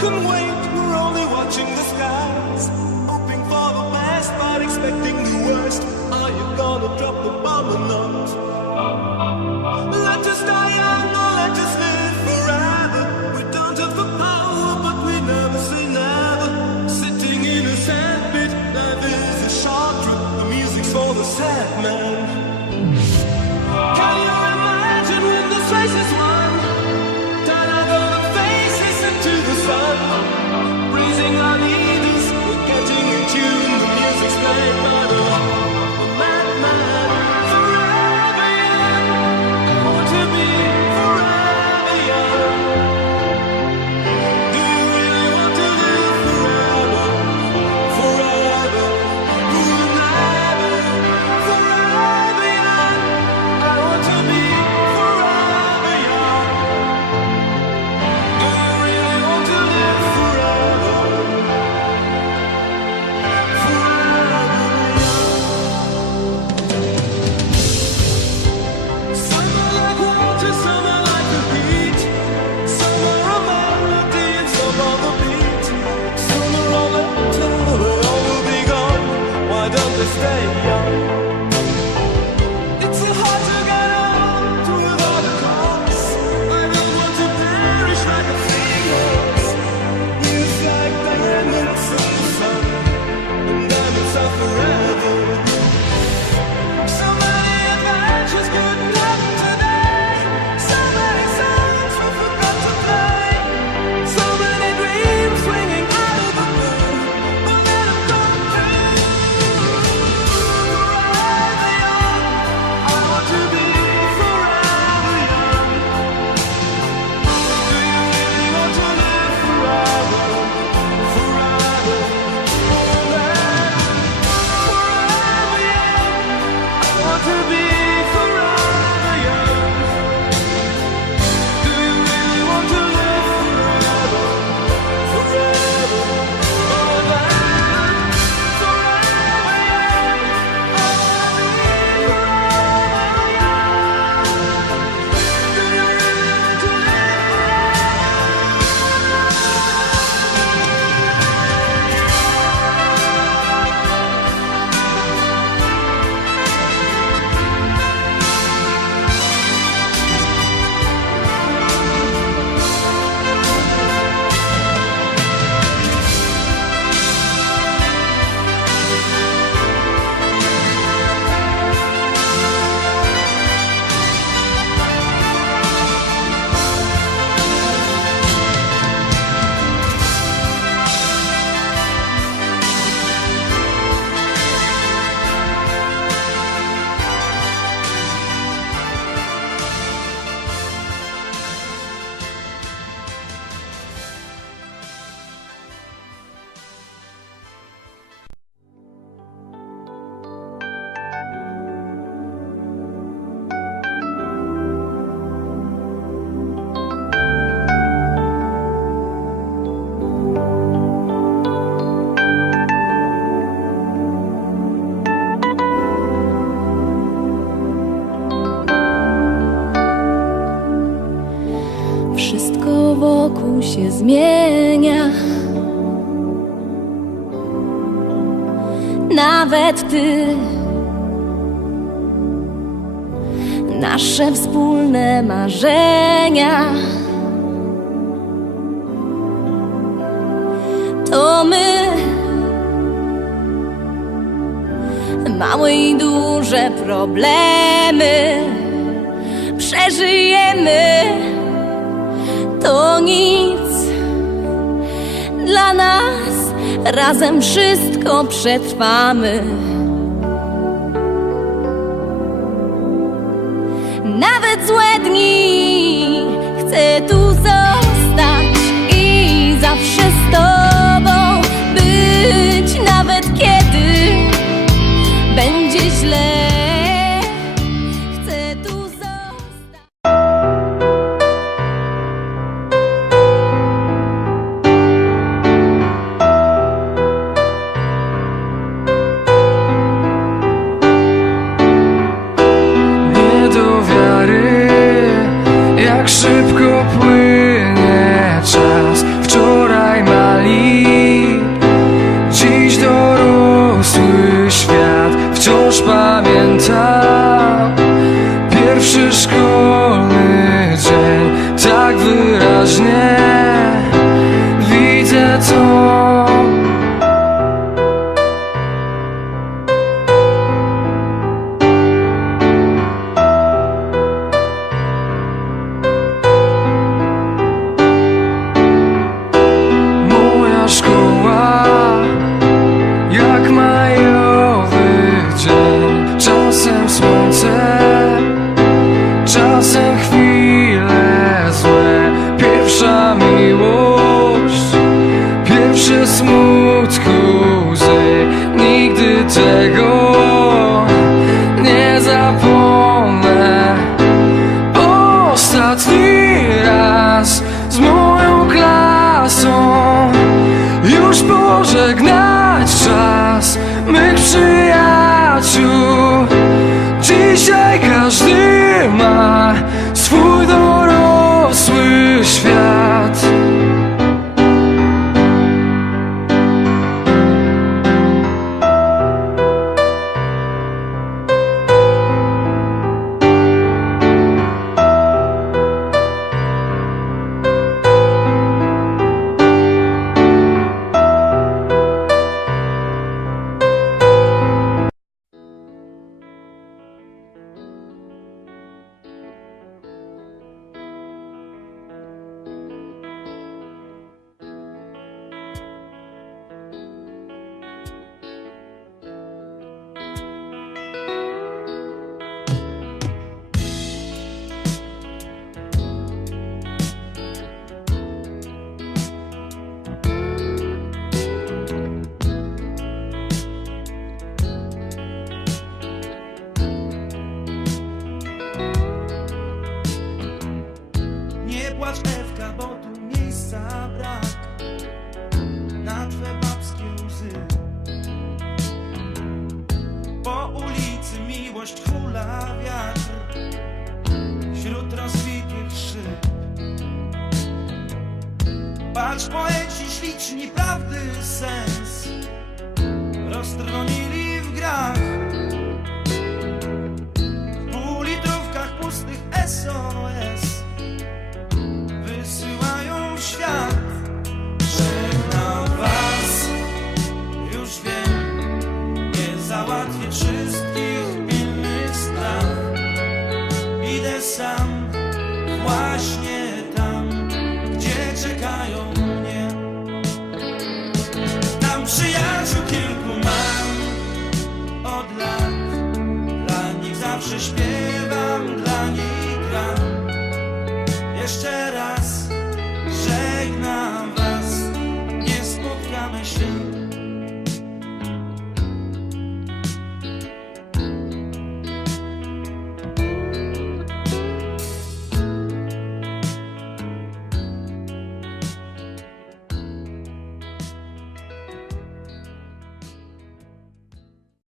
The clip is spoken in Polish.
can wait. Show. się zmienia. Nawet ty, nasze wspólne marzenia. To my, małe i duże problemy, przeżyjemy. to nic dla nas, razem wszystko przetrwamy. Nawet złe dni chcę tu za 出住，记下一。Płacz Ewka, bo tu miejsca brak. Na twe babskie łzy. Po ulicy miłość hula wiatr. Wśród rozbitych szyb. Patrz poeci śliczni prawdy sens. Roztrwonili w grach. W półlitrówkach pustych SOS